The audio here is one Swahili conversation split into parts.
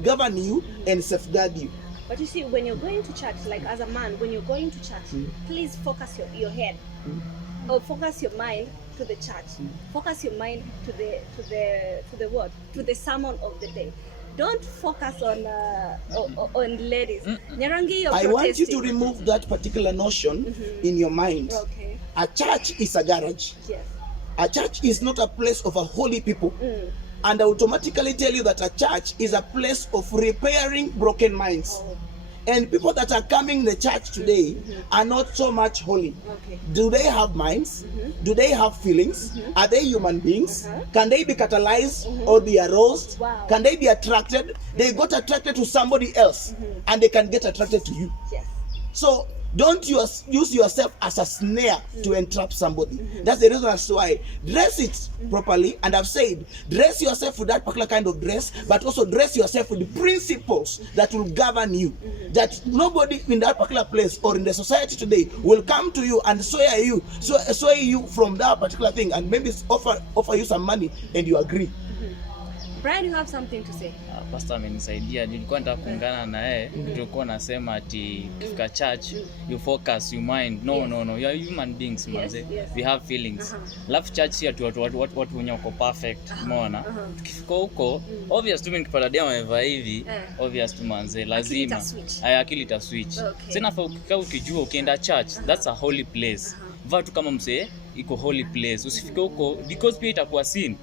would govern you and safeguard you. But you see, when you're going to church, like as a man, when you're going to church, please focus your head, or focus your mind to the church. Focus your mind to the word, to the sermon of the day. Don't focus on ladies. I want you to remove that particular notion in your mind. Okay. A church is a garage. Yes. A church is not a place of a holy people. And I automatically tell you that a church is a place of repairing broken minds. Oh. And people that are coming to the church today are not so much holy. Okay. Do they have minds? Do they have feelings? Are they human beings? Can they be catalyzed or be aroused? Wow. Can they be attracted? They got attracted to somebody else and they can get attracted to you. Yes. So don't use yourself as a snare to entrap somebody. That's the reason as why dress it properly. And I've said, dress yourself with that particular kind of dress, but also dress yourself with the principles that will govern you. That nobody in that particular place or in the society today will come to you and sway you from that particular thing and maybe offer you some money and you agree. Brian, you have something to say? Pastor amenisaidia. Nilikuwa nataka kuungana na yeye. Tulikuwa nasema ati kufika church, you focus your mind. No, you are human beings, manze. We have feelings. Love church here to watu wenye wako perfect, umeona? Tukifika huko, obvious tu nikipata demo amevaa hivi, obvious tu manze, lazima akili ta switch. Sina fa ukijua ukienda church, that's a holy place. Vatu kama msee iko holy place. Usifike huko because pia itakuwa sin.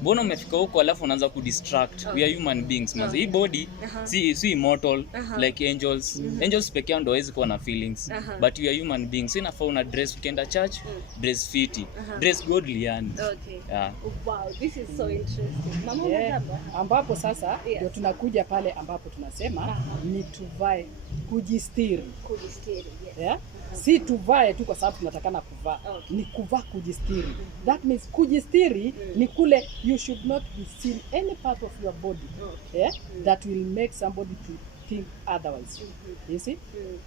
Mbona umefika huko alafu unaanza ku distract? We are human beings, manze. Hii body si immortal like angels. Angels pekee ndio hawezi kuwa na feelings. But we are human beings. Inafaa una dress ukienda church, dress fiti. Dress godly yani. Okay. Yeah. Wow, this is so interesting. Mama, ambapo sasa ndio tunakuja pale ambapo tunasema ni tuvae kujistiri. Kujistiri, yes. Yeah? Si tuvae tu kwa sababu tunatakana kuvaa. Ni kuvaa kujistiri. That means kujistiri ni kule you should not be seen any part of your body. Yeah? That will make somebody to think otherwise. You see?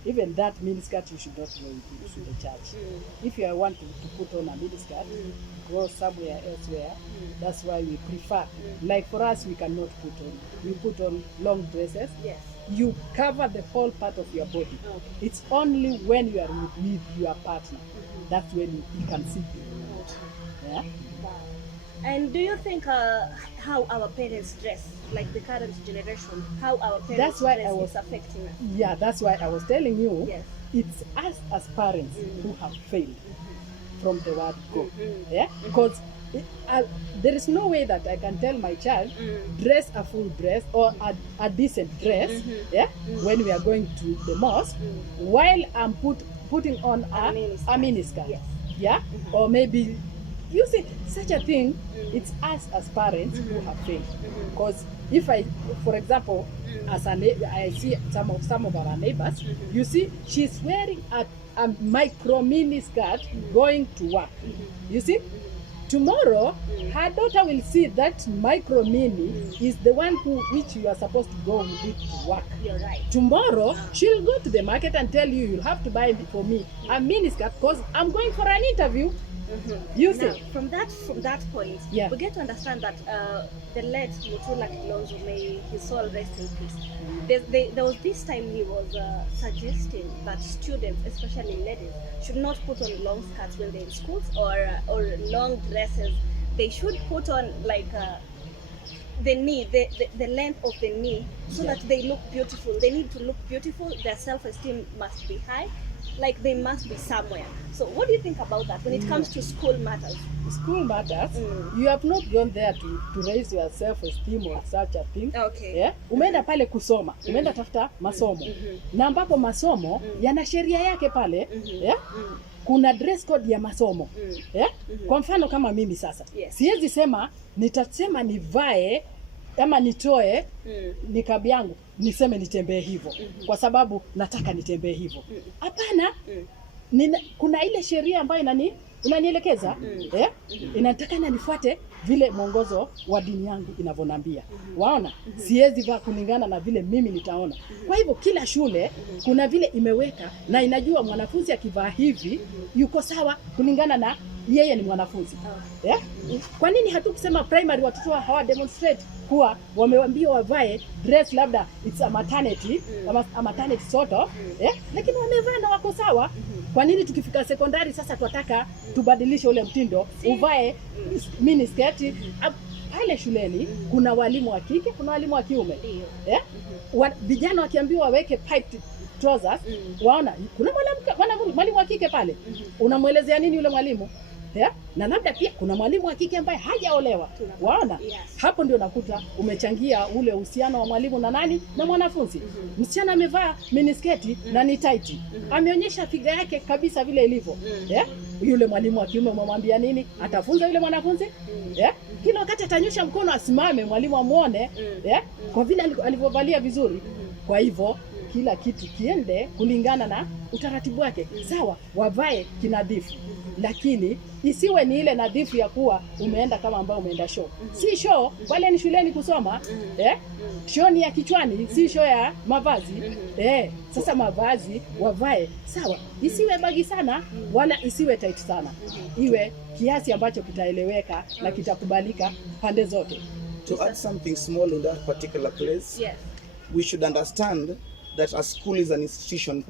Even that miniskirt you should not go into the church. If you want to put on a miniskirt, go somewhere elsewhere. That's why we prefer. Like for us, we cannot put on. We put on long dresses. Yes. You cover the whole part of your body. It's only when you are with your partner that's when you can see. Yeah. Wow. And do you think how our parents dress, like the current generation, how our parents dress is affecting us? Yeah, that's why I was telling you. Yes. It's us as parents who have failed from the word go. Yeah, because there is no way that I can tell my child dress a full dress or a decent dress when we are going to the mosque while I'm putting on a miniskirt. Yes. Yeah, or maybe you see such a thing. It's us as parents who have failed. Because if for example, I see some of our neighbors, you see she's wearing a micro mini skirt going to work. You see? Tomorrow, her daughter will see that micro mini is the one which you are supposed to go with it to work. You're right. Tomorrow, she'll go to the market and tell you, you'll have to buy for me a mini skirt because I'm going for an interview. You see? Now, from that point, we get to understand that the late Mutula Kilonzo, may his soul rest in peace. There was this time he was suggesting that students, especially ladies, should not put on long skirts when they're in schools or long dresses. They should put on like the knee, the length of the knee, so that they look beautiful. They need to look beautiful. Their self-esteem must be high. Like they must be somewhere. So what do you think about that when it comes to school matters? School matters. You have not gone there to raise your self-esteem or such a thing. Okay. Yeah? Umeenda pale kusoma. Umeenda tafuta masomo. Na ambapo masomo yana sheria yake pale. Yeah? Kuna dress code ya masomo. Yeah? Kwa mfano kama mimi sasa. Siwezi sema nitasema nivae ama nitoe nikabi yangu niseme nitembee hivyo kwa sababu nataka nitembee hivyo. Hapana. Kuna ile sheria ambayo inanielekeza inataka na nifuate vile mwongozo wa dini yangu inavyoniambia. Waona? Siwezi vaa kulingana na vile mimi nitaona. Kwa hivyo kila shule kuna vile imeweka na inajua mwanafunzi akivaa hivi yuko sawa kulingana na yeye ni mwanafunzi. Kwa nini hatukusema primary watoto hawa demonstrate kuwa wamewaambia wavae dress labda it's a maternity ama a maternity sort of lakini wamevaa na wako sawa. Kwa nini tukifika sekondari sasa tunataka tubadilishe ule mtindo uvae mini skirt? Pale shuleni kuna walimu wa kike, kuna walimu wa kiume. Vijana wakiambiwa waweke piped trousers, waona kuna mwalimu wa kike pale. Unamwelezea nini yule mwalimu? Na labda pia kuna mwalimu wa kike ambaye hajaolewa. Waona? Hapo ndio nakuta umechangia ule uhusiano wa mwalimu na nani? Na mwanafunzi. Msichana amevaa minisketi na ni tight. Ameonyesha figa yake kabisa vile ilivyo. Yule mwalimu wa kiume umemwambia nini? Atafunza yule mwanafunzi? Kila wakati atanyosha mkono asimame mwalimu amuone, kwa vile alivyovalia vizuri. Kwa hivyo kila kitu kiende kulingana na utaratibu wake. Sawa, wavae kinadhifu, lakini isiwe ni ile nadhifu ya kuwa umeenda kama ambao umeenda show. Si show, wale ni shuleni kusoma. Show ni ya kichwani, si show ya mavazi. Sasa mavazi wavae sawa, isiwe bagi sana wala isiwe tight sana. Iwe kiasi ambacho kitaeleweka na kitakubalika pande zote. To add something small in that particular place, we should understand that a school is an institution,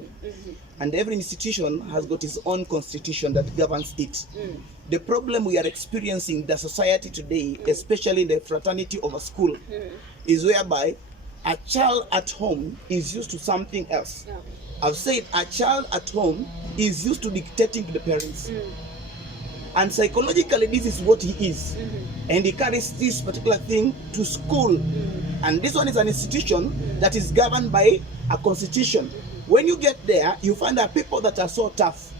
and every institution has got its own constitution that governs it. The problem we are experiencing in the society today, especially in the fraternity of a school, is whereby a child at home is used to something else. I've said a child at home is used to dictating to the parents. And psychologically, this is what he is. And he carries this particular thing to school. And this one is an institution that is governed by a constitution. When you get there, you find that people that are so tough,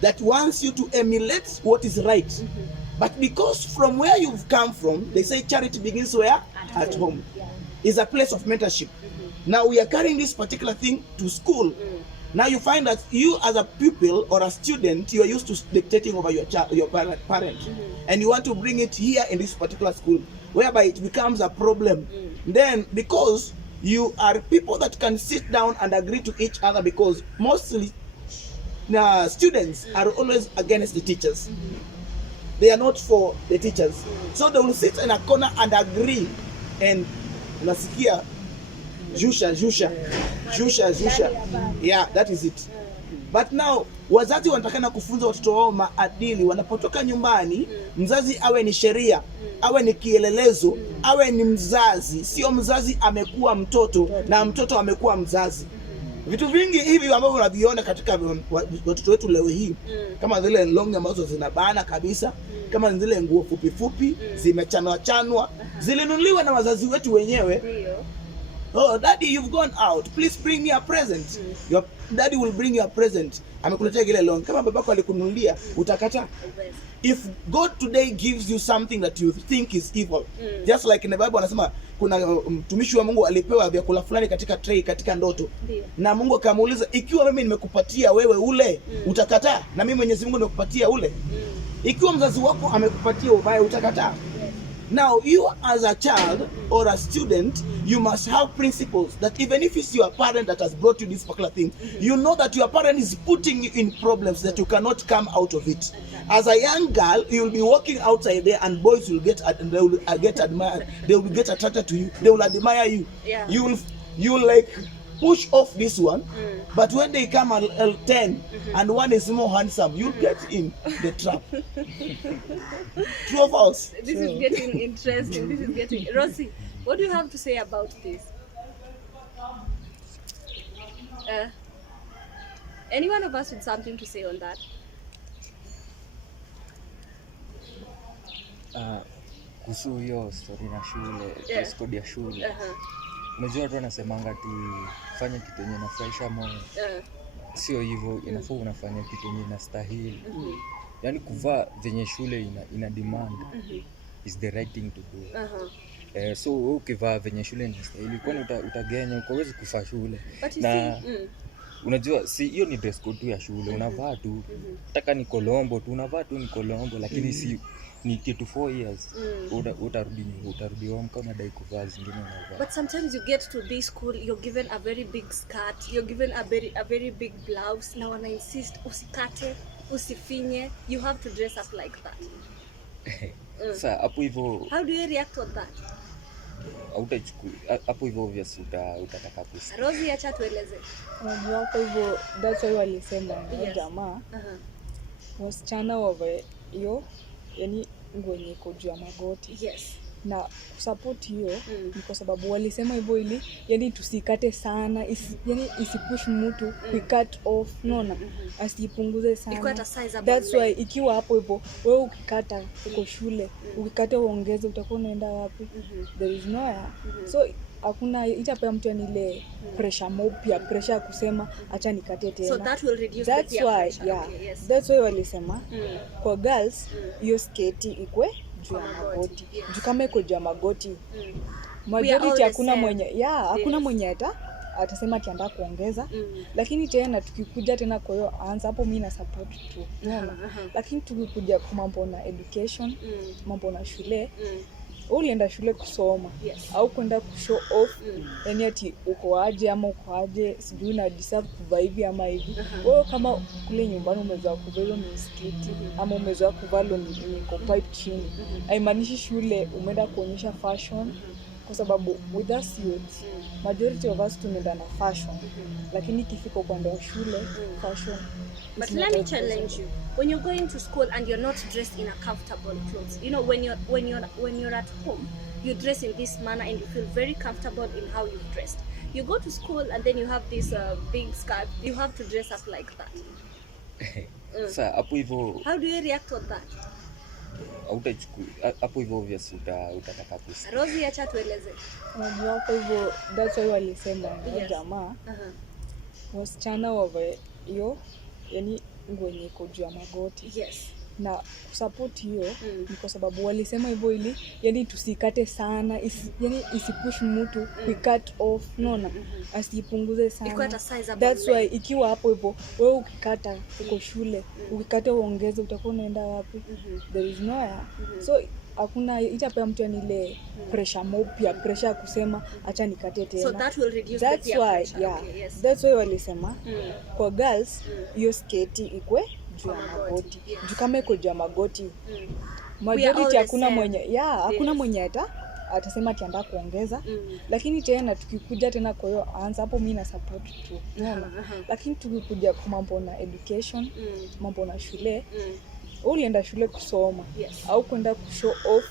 that wants you to emulate what is right. But because from where you've come from, they say charity begins where? At home. It's a place of mentorship. Now we are carrying this particular thing to school. Now you find that you as a pupil or a student, you are used to dictating over your child, your parent, and you want to bring it here in this particular school, whereby it becomes a problem. Then because you are people that can sit down and agree to each other, because mostly students are always against the teachers. They are not for the teachers. So they will sit in a corner and agree, and unasikia Jusha. Yeah, that is it. But now wazazi wanatakana kufunza watoto wao maadili. Wanapotoka nyumbani, mzazi awe ni sheria, awe ni kielelezo, awe ni mzazi. Sio mzazi amekuwa mtoto na mtoto amekuwa mzazi. Vitu vingi hivi ambavyo unaviona katika watoto wetu leo hii, kama zile long ambazo zinabana kabisa, kama zile nguo fupi zimechanwa, zilinunuliwa na wazazi wetu wenyewe. Oh, daddy, you've gone out. Please bring me a present. Your daddy will bring you a present. Amekuletea ile long. Kama babako alikununulia, utakata. If God today gives you something that you think is evil, just like in the Bible anasema kuna mtumishi wa Mungu alipewa vyakula fulani katika tray, katika ndoto. Na Mungu akamuuliza, ikiwa mimi nimekupatia wewe ule, utakataa? Na mimi Mwenyezi Mungu nimekupatia ule. Ikiwa mzazi wako amekupatia ubaya, utakataa? Now, you as a child or a student, you must have principles that even if it's your parent that has brought you this particular thing, you know that your parent is putting you in problems that you cannot come out of it. As a young girl, you will be walking outside there, and boys will get admired. They will get attracted to you. They will admire you. You will like push off this one, but when they come at 10 and one is more handsome, you get in the trap. True or false? This is getting interesting. Rosie, what do you have to say about this? Any one of us with something to say on that? Kuhusu hiyo story na shule, story ya shule. Unajua watu wanasemanga ati fanya kitu yenye inafurahisha moyo. Sio hivyo, inafaa unafanya kitu yenye inastahili. Yaani kuvaa venye shule ina demand is the right thing to do. So ukivaa venye shule inastahili, kwani utagenya, ukawezi kufaa shule. Na unajua si hiyo ni dress code tu ya shule, unavaa tu. Taka ni kolombo tu, unavaa tu ni kolombo, lakini si ni kitu 4 years utarudi home kama dai kuvaa zingine unavaa. But sometimes you get to this school, you're given a very big skirt, you're given a very big blouse. Now I insist usikate, usifinye, you have to dress up like that. Sasa hapo hivyo, how do you react on that? hautachukua hapo hivyo obvious utataka kusikia. Rosie, acha tueleze. Unajua hapo hivyo, that's why walisema jamaa wasichana wavae hiyo yani nguo yenye iko juu ya magoti. Yes. Na support hiyo ni kwa sababu walisema hivyo ili yani tusikate sana, yani isipush mtu we cut off, unaona, asipunguze sana. That's why ikiwa hapo hivyo wewe ukikata uko shule, ukikata uongeze, utakuwa unaenda wapi? There is nowhere. So hakuna itapea mtu ile pressure mob ya pressure kusema acha nikate tena. So that will reduce that's the peer why pressure. yeah. Okay, yes. That's why walisema kwa girls hiyo sketi ikwe juu ya magoti. Juu kama iko juu ya magoti majority hakuna mwenye hakuna mwenye atasema kianda kuongeza. Lakini tena tukikuja tena kwa hiyo anza hapo mimi na support tu. Unaona? Lakini tukikuja kwa mambo na education, mambo na shule, ulienda shule kusoma au kwenda kushow off yani ati uko aje ama uko aje sijui na deserve kuvaa hivi ama hivi. Wewe kama kule nyumbani umezoea kuvaa mskiti ama umezoea kuvaa niko pipe chini, haimaanishi shule umeenda kuonyesha fashion. Kwa sababu with us youth majority of us tunaenda na fashion, lakini ikifika upande wa shule fashion. But let me challenge you. When you're going to school and you're not dressed in a comfortable clothes, you know, when you're at home, you dress in this manner and you feel very comfortable in how you've dressed. You go to school and then you have this big skirt, you have to dress up like that. Sasa hapo hivyo, how do you react on that? Hautachukua hapo hivyo obvious utataka kusikia. Rosie, acha tueleze. Unajua hapo hivyo, that's why walisema jamaa wasichana wavae hiyo yani nguo yenye iko juu ya magoti. Yes. Na support hiyo ni kwa sababu walisema hivyo ili yani tusikate sana, yani isipush mtu we cut off, unaona, asipunguze sana. That's why ikiwa hapo hivyo wewe ukikata uko shule, ukikata uongeze, utakuwa unaenda wapi? There is nowhere. So hakuna itapea mtu ile pressure mob ya pressure kusema acha nikate tena. So that will reduce that's the peer why pressure. yeah. Okay, yes. That's why walisema kwa girls hiyo sketi ikwe juu ya magoti. Juu kama iko juu ya magoti majority hakuna mwenye hakuna mwenye atasema kianda kuongeza. Lakini tena tukikuja tena kwa hiyo anza hapo mimi na support tu. Unaona? Lakini tukikuja kwa mambo na education, mambo na shule, ulienda shule kusoma au kwenda kushow off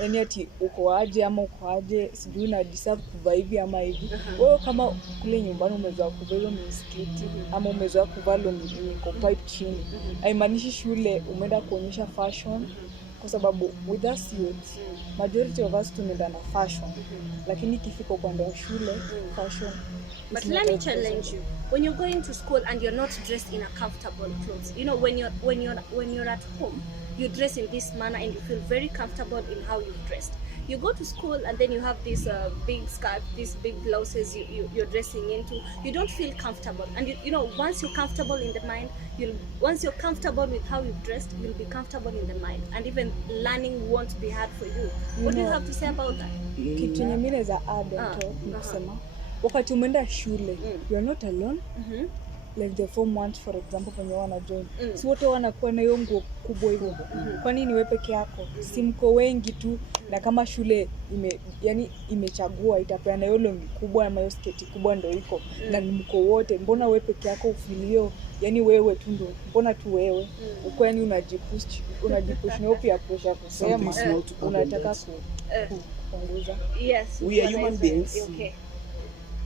yani ati uko aje ama uko aje sijui na deserve kuvaa hivi ama hivi. Wewe kama kule nyumbani umezoea kuvaa mskiti ama umezoea kuvaa niko pipe chini, haimaanishi shule umeenda kuonyesha fashion. Kwa sababu with us youth majority of us tunaenda na fashion, lakini ikifika upande wa shule fashion. But let me challenge you. When you're going to school and you're not dressed in a comfortable clothes, you know, when you're at home, you dress in this manner and you feel very comfortable in how you've dressed. You go to school and then you have this big skirt, these big blouses you're dressing into. You don't feel comfortable, and you know, once you're comfortable in the mind, once you're comfortable with how you've dressed, you'll be comfortable in the mind, and even learning won't be hard for you. What do you have to say about that? Kitu nyingine za adult ni kusema wakati umeenda shule you are not alone. Like the form 1 for example when you wanna join, si wote wanakuwa na hiyo nguo kubwa hivyo. Kwa nini wewe peke yako? Si mko wengi tu, na kama shule imechagua itapeana hiyo longi kubwa na hiyo sketi kubwa ndio iko na mko wote, mbona wewe peke yako ufilio? Yani wewe tu ndio, mbona tu wewe uko yani unajipush na hope ya pressure kusema unataka kupunguza. Yes, we are human beings. Okay.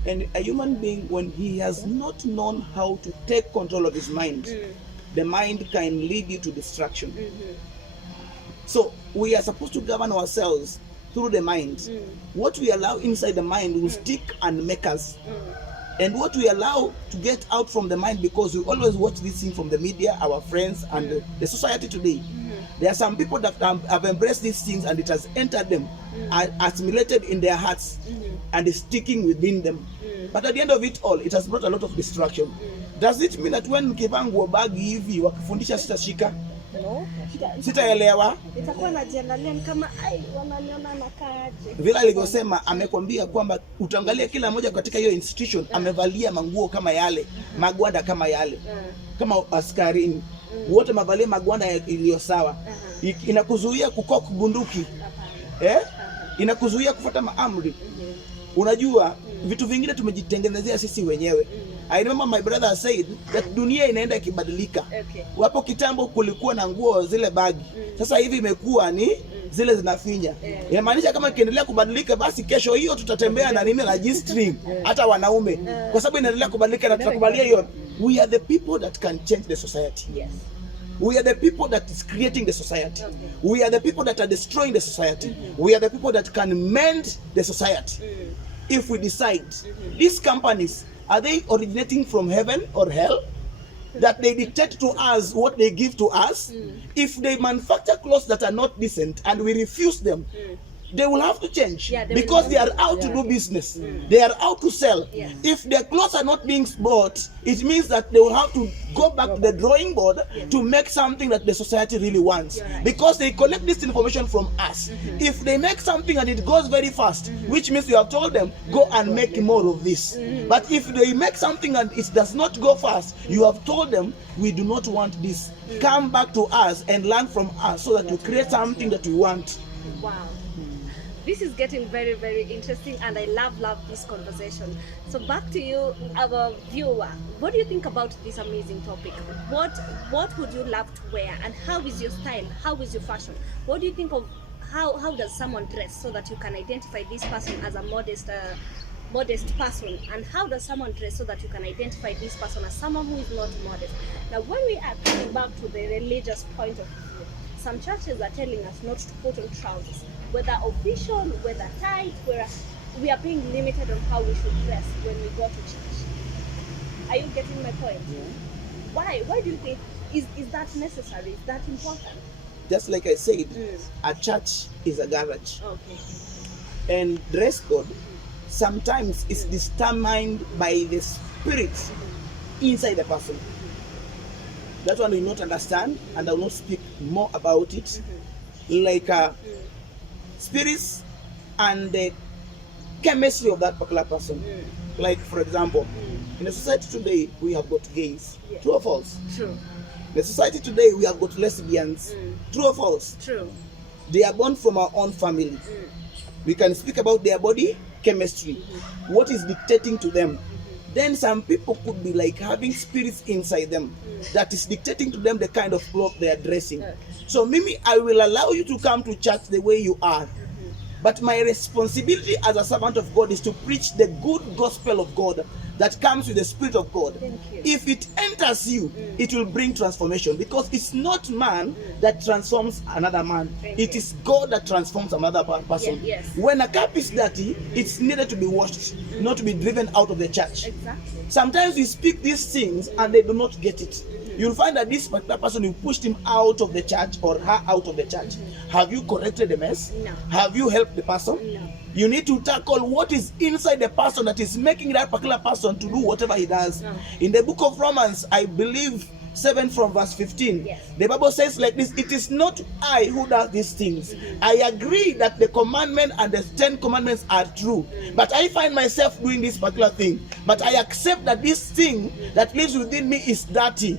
And a human being, when he has not known how to take control of his mind, the mind can lead you to distraction. So we are supposed to govern ourselves through the mind. What we allow inside the mind will stick and make us. And what we allow to get out from the mind, because we always watch this thing from the media, our friends, and the society today. There are some people that have embraced these things and it has entered them, assimilated in their hearts, and is sticking within them. But at the end of it all, it has brought a lot of distraction. Does it mean that when mkivaa nguo bagi hivi wakifundisha sitashika? No. Sitaelewa. Itakuwa najiangalia kama wananiona nakaaje. Vile alivyosema, amekwambia kwamba utaangalia kila mmoja katika hiyo institution amevalia manguo kama yale, magwanda kama yale. Kama askarini. Wote mavalia magwanda iliyo sawa. Inakuzuia kukoka bunduki. inakuzuia kufuata maamri. Unajua vitu vingine tumejitengenezea sisi wenyewe. I remember my brother said that dunia inaenda ikibadilika. Wapo kitambo kulikuwa na nguo zile bagi. Sasa hivi imekuwa ni zile zinafinya. Inamaanisha kama ikiendelea kubadilika, basi kesho hiyo tutatembea na nini na G-string hata wanaume. Kwa sababu inaendelea kubadilika na tutakubalia hiyo. We are the people that can change the society. Yes. We are the people that is creating the society. We are the people that are destroying the society. We are the people that can mend the society. If we decide, these companies, are they originating from heaven or hell? That they dictate to us what they give to us? If they manufacture clothes that are not decent and we refuse them, they will have to change, because they are out to do business. They are out to sell. If their clothes are not being bought, it means that they will have to go back to the drawing board to make something that the society really wants, because they collect this information from us. If they make something and it goes very fast, which means you have told them, go and make more of this. But if they make something and it does not go fast, you have told them, we do not want this. Come back to us and learn from us so that you create something that we want. Wow. This is getting very, very interesting, and I love this conversation. So back to you, our viewer. What do you think about this amazing topic? What would you love to wear, and how is your style? How is your fashion? What do you think of how does someone dress so that you can identify this person as a modest person, and how does someone dress so that you can identify this person as someone who is not modest? Now, when we are coming back to the religious point of view, some churches are telling us not to put on trousers, whether official, whether tight, where we are being limited on how we should dress when we go to church. Are you getting my point? Why do you think, is that necessary? Is that important? Just like I said, a church is a garage. And dress code sometimes is determined by the spirit inside the person. That one we not understand, and I will not speak more about it. Like spirits and the chemistry of that particular person. Like, for example, in the society today, we have got gays. True or false? True. In the society today, we have got lesbians. True or false? True. They are born from our own family. We can speak about their body chemistry, what is dictating to them. Then some people could be like having spirits inside them that is dictating to them the kind of clothes they are dressing. So Mimi, I will allow you to come to church the way you are. But my responsibility as a servant of God is to preach the good gospel of God that comes with the Spirit of God. If it enters you, it will bring transformation, because it's not man that transforms another man. It is God that transforms another person. When a cup is dirty, it's needed to be washed, not to be driven out of the church. Sometimes we speak these things and they do not get it. You'll find that this particular person, you pushed him out of the church or her out of the church. Have you corrected the mess? No. Have you helped the person? No. You need to tackle what is inside the person that is making that particular person to do whatever he does. In the book of Romans, I believe 7 from verse 15, the Bible says like this: it is not I who does these things. I agree that the commandment and the 10 commandments are true, but I find myself doing this particular thing. But I accept that this thing that lives within me is dirty,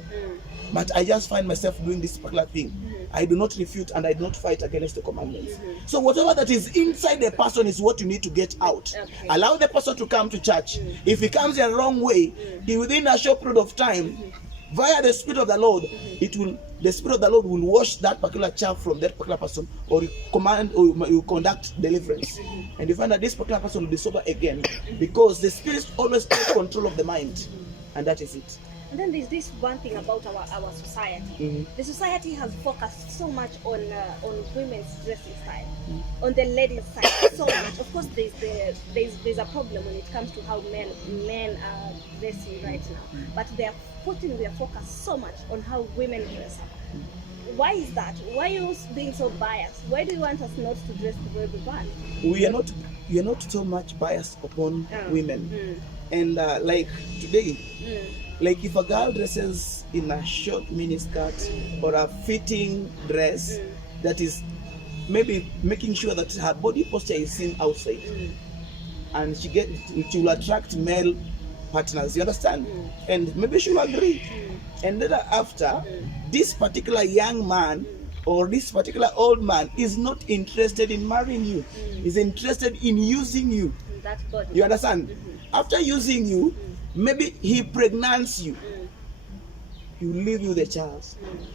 but I just find myself doing this particular thing. I do not refute and I do not fight against the commandments. So whatever that is inside the person is what you need to get out. Allow the person to come to church. If he comes in the wrong way, within a short period of time, via the Spirit of the Lord, the Spirit of the Lord will wash that particular chaff from that particular person, or you conduct deliverance. And you find that this particular person will be sober again, because the Spirit always takes control of the mind, and that is it. And then there's this one thing about our society. The society has focused so much on women's dressing style, on the ladies' side so much. Of course, there's a problem when it comes to how men are dressing right now. But they are putting their focus so much on how women dress up. Why is that? Why are you being so biased? Why do you want us not to dress the way we want? We are not so much biased upon women. And like today, like if a girl dresses in a short miniskirt or a fitting dress that is maybe making sure that her body posture is seen outside, and she will attract male partners, you understand? And maybe she will agree. And then after, this particular young man or this particular old man is not interested in marrying you. Is interested in using you. That body. You understand? After using you, maybe he pregnates you. You leave you the child.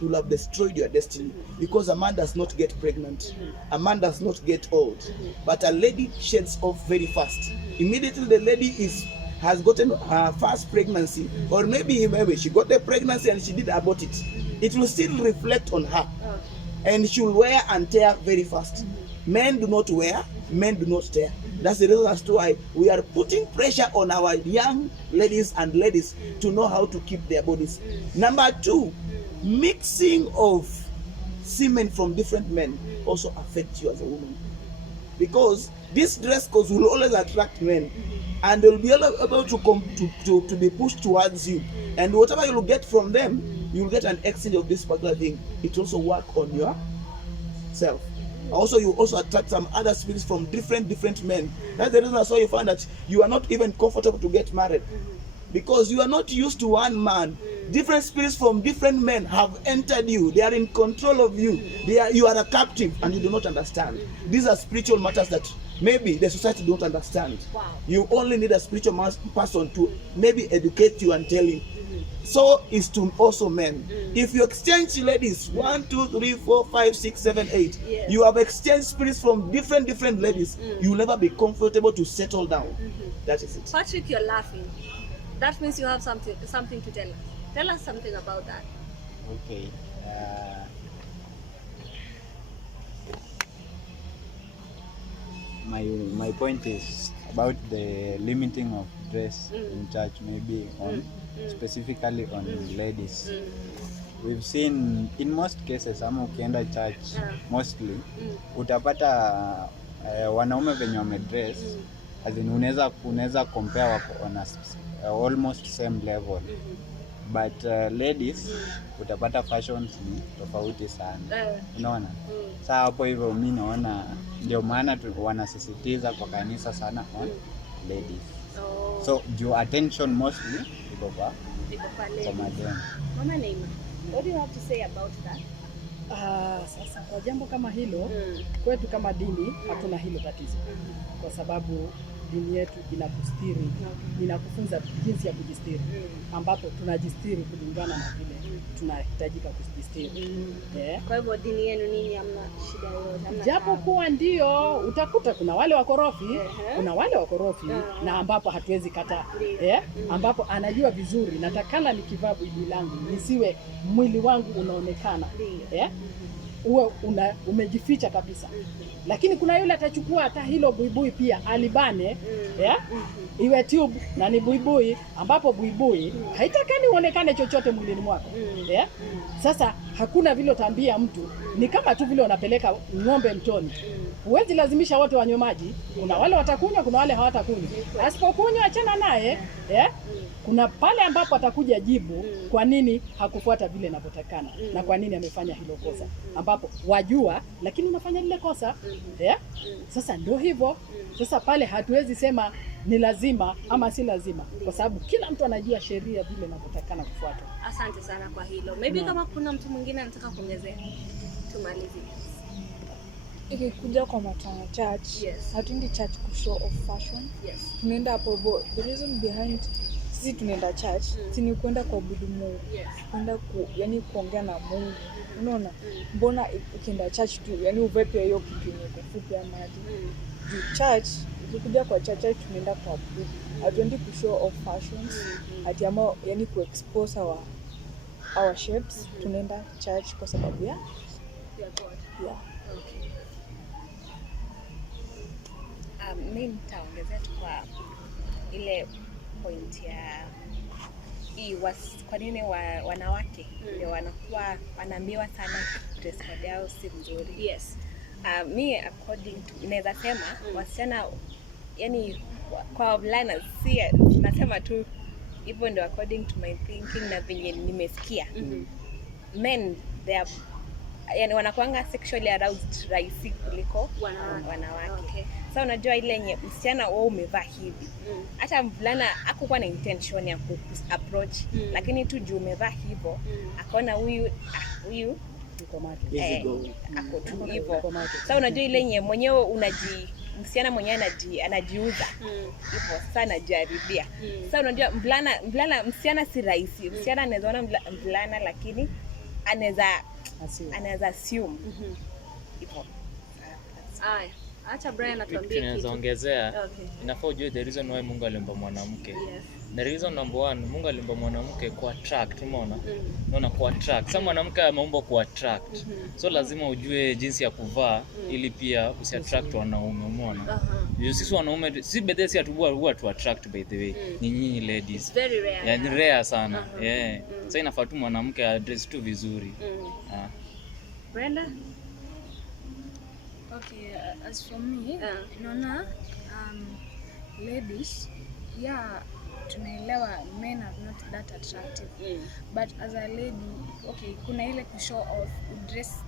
You will have destroyed your destiny, because a man does not get pregnant. A man does not get old. But a lady sheds off very fast. Immediately the lady has gotten her first pregnancy, or maybe she got the pregnancy and she did abort it. It will still reflect on her, and she will wear and tear very fast. Men do not wear, men do not tear. That's the reason as to why we are putting pressure on our young ladies and ladies to know how to keep their bodies. Number 2, mixing of semen from different men also affects you as a woman, because this dress code will always attract men, and they will be able to be pushed towards you, and whatever you will get from them, you will get an exchange of this particular thing. It also work on yourself. Also, you also attract some other spirits from different men. That's the reason why you find that you are not even comfortable to get married, because you are not used to one man. Different spirits from different men have entered you. They are in control of you. You are a captive, and you do not understand. These are spiritual matters that maybe the society don't understand. Wow. You only need a spiritual person to maybe educate you and tell you. So is to also men. If you exchange ladies 1, 2, 3, 4, 5, 6, 7, 8, yes, you have exchanged spirits from different ladies, you will never be comfortable to settle down. That is it. Patrick, you're laughing. That means you have something to tell us. Tell us something about that. Okay. My point is about the limiting of dress in church, maybe on specifically on ladies. We've seen in most cases, ama ukienda church mostly utapata wanaume venye wamedress, as in unaweza compare wako on a almost same level, but ladies utapata fashions ni tofauti sana, unaona. Sasa hapo hivyo mimi naona ndio maana wanasisitiza kwa kanisa sana on ladies. So your attention mostly iko kwa madem. Mama Neema, what do you have to say about that? Sasa kwa jambo kama hilo, kwetu kama dini hatuna hilo tatizo, kwa sababu dini yetu inakustiri, inakufunza jinsi ya kujistiri, ambapo tunajistiri kulingana na vile tunahitajika kujistiri. Kwa hivyo dini yenu nini hamna shida yoyote? Japo kuwa ndio utakuta kuna wale wakorofi, kuna wale wakorofi na ambapo hatuwezi kata, ambapo anajua vizuri natakana nikivaa buibui langu nisiwe mwili wangu unaonekana, uwe umejificha kabisa. Lakini kuna yule atachukua hata hilo buibui pia alibane, iwe tube na ni buibui, ambapo buibui haitakani uonekane chochote mwilini mwako. Sasa hakuna vile utaambia mtu, ni kama tu vile unapeleka ng'ombe mtoni. Huwezi lazimisha wote wanywe maji. Kuna wale watakunywa, kuna wale hawatakunywa. Asipokunywa achana naye, kuna pale ambapo atakuja jibu kwa nini hakufuata vile inavyotakana na kwa nini amefanya hilo kosa, ambapo wajua lakini unafanya lile kosa. Sasa ndio hivyo. Sasa pale hatuwezi sema ni lazima ama si lazima, kwa sababu kila mtu anajua sheria vile inavyotakana kufuatwa. Asante sana kwa hilo. Maybe kama kuna mtu mwingine anataka kuongezea, tumalizie. Ikikuja kwa matana church, hatuendi church ku show off fashion. Tunaenda hapo, the reason behind sisi tunaenda church ni kwenda kuabudu Mungu, kwenda yani kuongea na Mungu. Unaona, mbona ukienda church tu yani uvepe hiyo kitu yenye kufupi ama maji. Church, ukikuja kwa church tunaenda kuabudu, hatuendi ku show off fashions, ati ama yani ku expose our shapes. Tunaenda church kwa sababu ya God. Okay. Mimi nitaongezea tu kwa ile point ya kwa nini wanawake ndio wanakuwa wanaambiwa sana dress code yao si mzuri. Me according to naweza sema wasichana yani kwa wavulana si nasema tu hivyo ndio according to my thinking na venye nimesikia. Men they are yani wanakuanga sexually aroused rahisi kuliko wanawake. Sasa unajua ile yenye msichana wao umevaa hivi, hata mvulana hakukuwa na intention ya ku approach, lakini tu juu umevaa hivyo akaona huyu ako tu hivyo. Sasa unajua ile yenye mwenyewe msichana mwenyewe anajiuza hivyo, sasa anajaribia. Sasa unajua msichana si rahisi. Msichana anaweza ona mvulana lakini anaweza assume hivyo. Acha Brian atuambie kitu. Tunaweza ongezea. Inafaa ujue the reason why Mungu aliumba mwanamke. Yes. The reason number 1, Mungu aliumba mwanamke ku attract, umeona? Unaona, ku attract. Sasa mwanamke ameumbwa ku attract. So lazima ujue jinsi ya kuvaa ili pia usi attract wanaume, umeona? Sisi wanaume si bedhe si huwa tu attract by the way. Ni nyinyi ladies. It's very rare. Yeah, ni rare sana. Yeah. Sasa inafaa tu mwanamke address tu vizuri. Brenda? Okay, as for me, naona ladies, tunaelewa men are not that attractive. But as a lady, okay, kuna ile ku show off, dress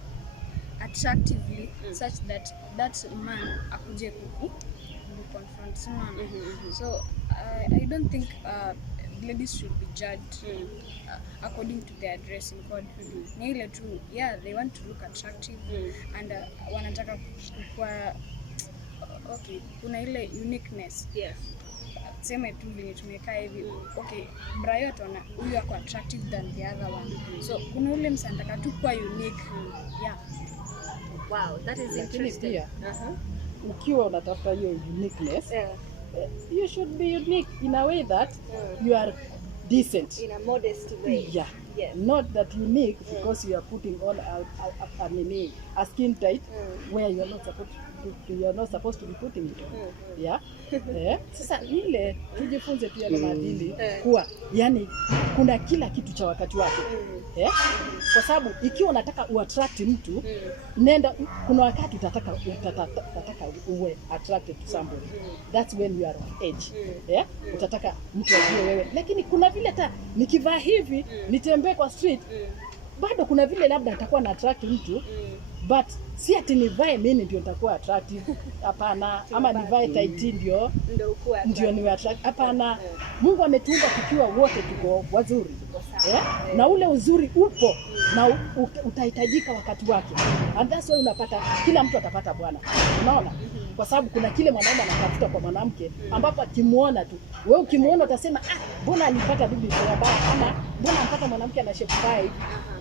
attractively such that man akuje confront someone. So I don't think ladies should be judged according to their dressing code. Ni ile tu, they want to look attractive and wanataka kwa okay, kuna ile uniqueness. Yes. Sema tu vile tumekaa hivi, okay, Brian ona huyu ako attractive than the other one. So kuna ule msantaka tu kwa unique. Wow, that is interesting. Ukiwa unatafuta hiyo uniqueness, you should be unique in a way that you are decent. In a modest way. Yeah. Yes. Not that unique because you are putting on a skin tight where you are not supposed to be putting it on. Yeah. Sasa ile tujifunze pia na maadili kuwa yani kuna kila kitu cha wakati wake. Kwa sababu ikiwa unataka uattract mtu, nenda kuna wakati utataka uwe attracted to somebody. That's when you are of age. Utataka mtu ajue wewe. Lakini kuna vile hata nikivaa hivi, nitembee kwa street, bado kuna vile labda atakuwa na attract mtu, but si ati nivae mimi ndio nitakuwa attractive. Hapana, ama nivae tight ndio niwe attract. Hapana. Mungu ametuumba tukiwa wote tuko wazuri. Na ule uzuri upo na utahitajika wakati wake. And that's why unapata kila mtu atapata bwana. Unaona? Kwa sababu kuna kile mwanaume anatafuta kwa mwanamke ambapo akimuona tu. Wewe ukimuona utasema mbona alipata bibi mbaya, ama mbona ampata mwanamke ana shape mbaya.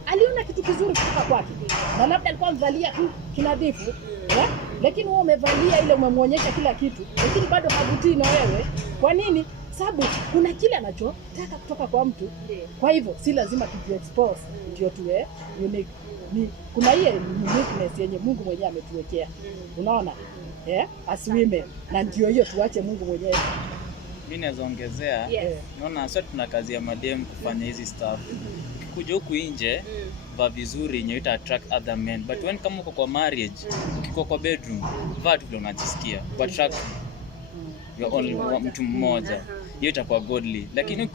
Aliona kitu kizuri kutoka kwake. Na labda alikuwa mvalia tu kinadhifu. Lakini wewe umevalia ile umemuonyesha kila kitu, lakini bado havutii na wewe. Kwa nini? Sababu kuna kile anachotaka kutoka kwa mtu. Kwa hivyo si lazima tujiexpose ndio tuwe unique. Kuna hiyo uniqueness yenye Mungu mwenyewe ametuwekea. Unaona? As women. Na ndio hiyo tuache Mungu mwenyewe. Mimi naongezea, naona sasa tuna kazi ya madem kufanya hizi stuff. Kuja huku nje vaa vizuri yenye ita attract other men, but when kama uko kwa marriage, ukiko kwa bedroom, vaa tu vile unajisikia, but attract you're only mtu mmoja, hiyo itakuwa godly. Lakini